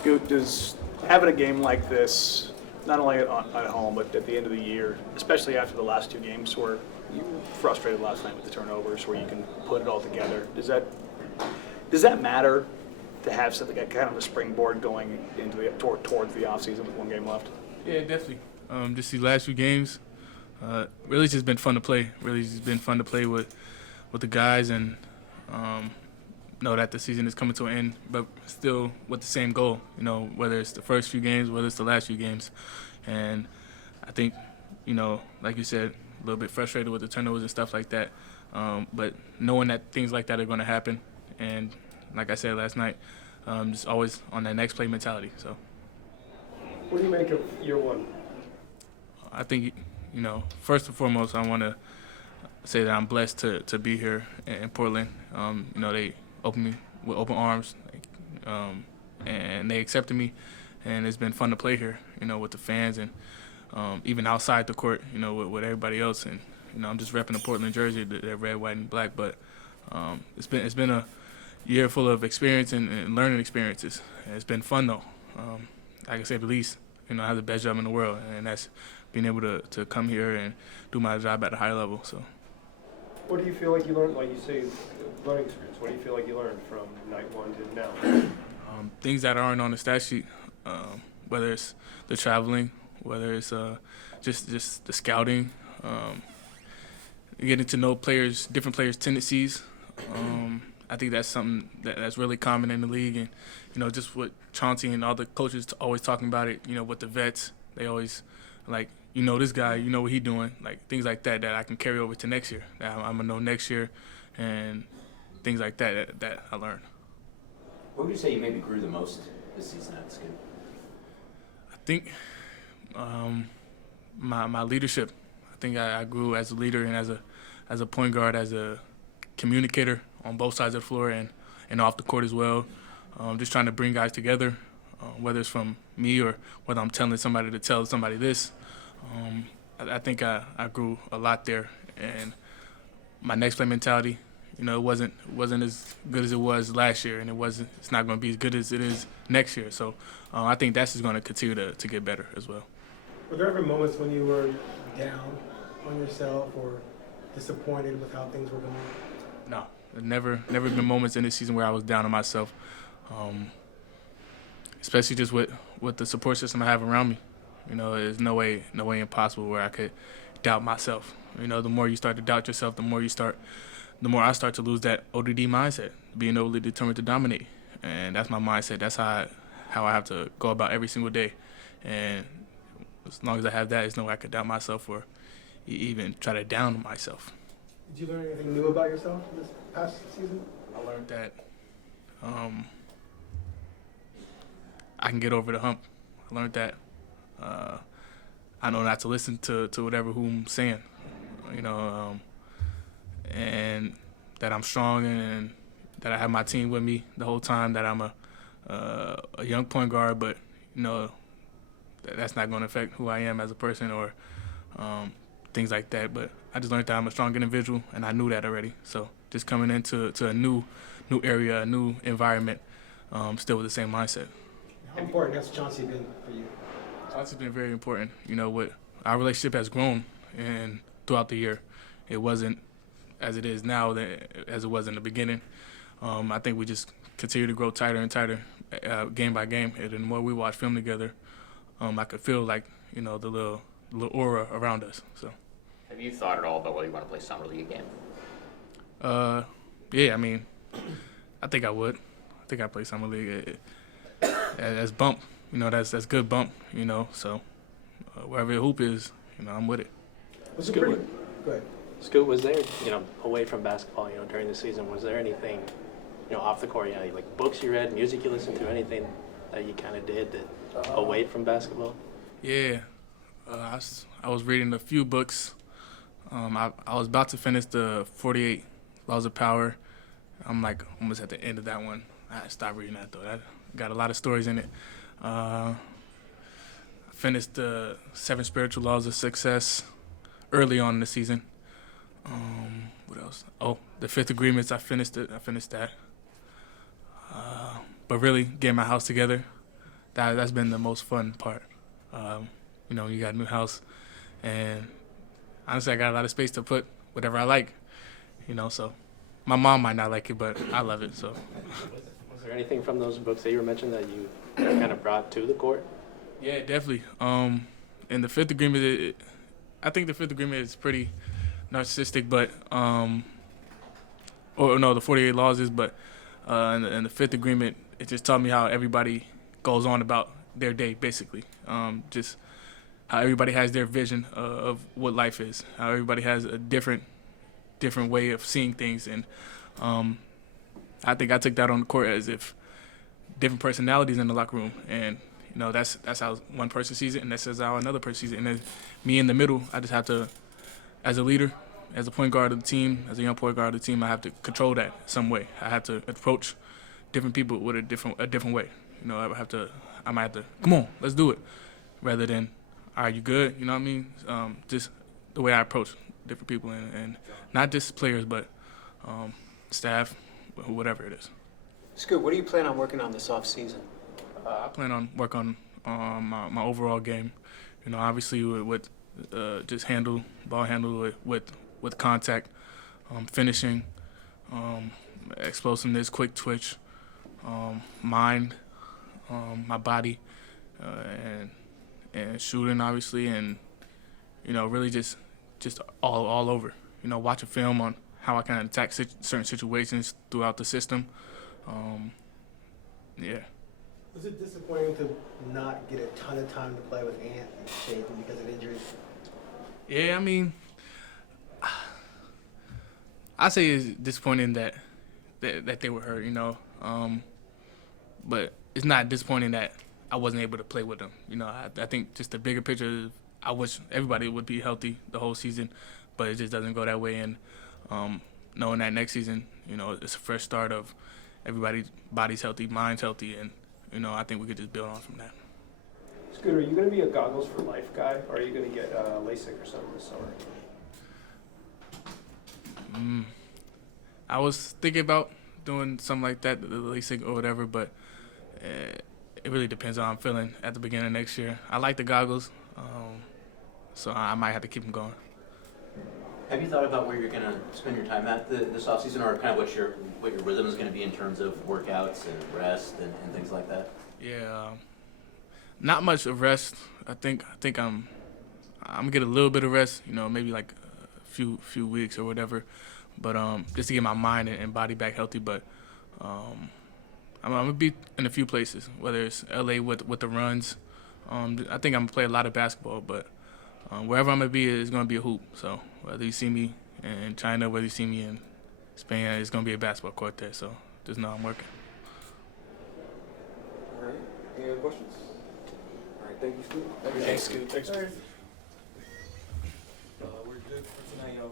Scoot, does having a game like this, not only at home, but at the end of the year, especially after the last 2 games where you were frustrated last night with the turnovers, where you can put it all together, does that matter to have something like kind of a springboard going into towards the offseason with 1 game left? Yeah, definitely. Just these last few games, really just been fun to play. Really just been fun to play with the guys and know that the season is coming to an end, but still with the same goal, whether it's the first few games, whether it's the last few games. And I think, like you said, a little bit frustrated with the turnovers and stuff like that, but knowing that things like that are going to happen, and like I said last night, just always on that next play mentality. So, what do you make of year 1? I think, first and foremost, I want to say that I'm blessed to be here in Portland. They opened me with open arms, and they accepted me, and it's been fun to play here, with the fans and even outside the court, with everybody else. And I'm just repping the Portland jersey, the red, white, and black. But it's been a year full of experience and learning experiences. And it's been fun though. Like I said, at least I have the best job in the world, and that's being able to come here and do my job at a high level. So. What do you feel like you learned, like you say, learning experience? What do you feel like you learned from night 1 to now? Things that aren't on the stat sheet, whether it's the traveling, whether it's just the scouting, getting to know different players' tendencies. I think that's something that's really common in the league, and just what Chauncey and all the coaches always talking about it. With the vets, they always like. This guy, what he doing, like things like that I can carry over to next year. That I'm gonna know next year, and things like that I learned. What would you say you maybe grew the most this season at Scoot? I think my leadership. I think I grew as a leader and as a point guard, as a communicator on both sides of the floor and off the court as well. Just trying to bring guys together, whether it's from me or whether I'm telling somebody to tell somebody this. I think I grew a lot there, and my next play mentality, it wasn't as good as it was last year, and it's not going to be as good as it is next year. So I think that's just going to continue to get better as well. Were there ever moments when you were down on yourself or disappointed with how things were going? No, never been moments in this season where I was down on myself, especially just with the support system I have around me. There's no way impossible where I could doubt myself. The more you start to doubt yourself, the more I start to lose that ODD mindset, being overly determined to dominate. And that's my mindset. That's how I have to go about every single day. And as long as I have that, there's no way I could doubt myself or even try to down myself. Did you learn anything new about yourself this past season? I learned that I can get over the hump. I learned that I know not to listen to whatever whom saying, and that I'm strong and that I have my team with me the whole time, that I'm a young point guard, but, that's not going to affect who I am as a person or things like that. But I just learned that I'm a strong individual, and I knew that already. So just coming into a new area, a new environment, still with the same mindset. How important has Chauncey been for you? Chauncey's been very important. What our relationship has grown and throughout the year. It wasn't as it is now as it was in the beginning. I think we just continue to grow tighter and tighter game by game. And the more we watch film together, I could feel like, the little aura around us. So. Have you thought at all about whether you want to play summer league again? Yeah, I think I would. I think I'd play summer league. That's bump. That's good bump, so wherever your hoop is, I'm with it. Go ahead. Scoot, was there, away from basketball, during the season, was there anything, off the court, like books you read, music you listened to, anything that you kind of did that away from basketball? Yeah, I was reading a few books. I was about to finish the 48 Laws of Power. I'm like almost at the end of that one. I stopped reading that though. That got a lot of stories in it. I finished the 7 Spiritual Laws of Success early on in the season. What else? Oh, the 5th Agreements. I finished it. I finished that. But really, getting my house together. that's been the most fun part. You know, you got a new house, and honestly, I got a lot of space to put whatever I like. You know, so my mom might not like it, but I love it. So Was there anything from those books that you were mentioning that you kind of brought to the court? yeah, definitely. And the Fifth Agreement, I think the Fifth Agreement is pretty narcissistic, but or no, the 48 Laws is, but and the Fifth Agreement, it just taught me how everybody goes on about their day, basically. Just how everybody has their vision of what life is, how everybody has a different way of seeing things, and I think I took that on the court as if different personalities in the locker room, and you know that's how one person sees it, and that's how another person sees it, and then me in the middle, I just have to, as a leader, as a point guard of the team, as a young point guard of the team, I have to control that some way. I have to approach different people with a different way. You know, I might have to, come on, let's do it, rather than, are you good? You know what I mean? Just the way I approach different people, and not just players, but staff, whatever it is. Scoot, what do you plan on working on this offseason? I plan on work on my overall game. You know, obviously with just ball handle with contact, finishing, explosiveness, quick twitch, mind, my body, and shooting obviously, and you know really just all over. You know, watch a film on how I can attack certain situations throughout the system. Yeah. Was it disappointing to not get a ton of time to play with Ant and Shaden because of injuries? Yeah, I mean, I say it's disappointing that they were hurt, you know. But it's not disappointing that I wasn't able to play with them. You know, I think just the bigger picture is I wish everybody would be healthy the whole season, but it just doesn't go that way. And knowing that next season, you know, it's a fresh start of everybody's body's healthy, mind's healthy, and you know, I think we could just build on from that. Scoot, are you going to be a goggles for life guy, or are you going to get LASIK or something this summer? I was thinking about doing something like that, the LASIK or whatever, but it really depends on how I'm feeling at the beginning of next year. I like the goggles, so I might have to keep them going. Have you thought about where you're going to spend your time at this offseason, or kind of what your rhythm is going to be in terms of workouts and rest and things like that? Yeah, not much of rest. I think I'm gonna get a little bit of rest. You know, maybe like a few weeks or whatever. But just to get my mind and body back healthy. But I'm gonna be in a few places, whether it's LA with the runs. I think I'm gonna play a lot of basketball, but wherever I'm gonna be is gonna be a hoop. So whether you see me in China, whether you see me in Spain, it's gonna be a basketball court there. So just know I'm working. All right. Any other questions? All right. Thank you, Scoot. Thanks, Scoot. Thanks. We're good for tonight, y'all.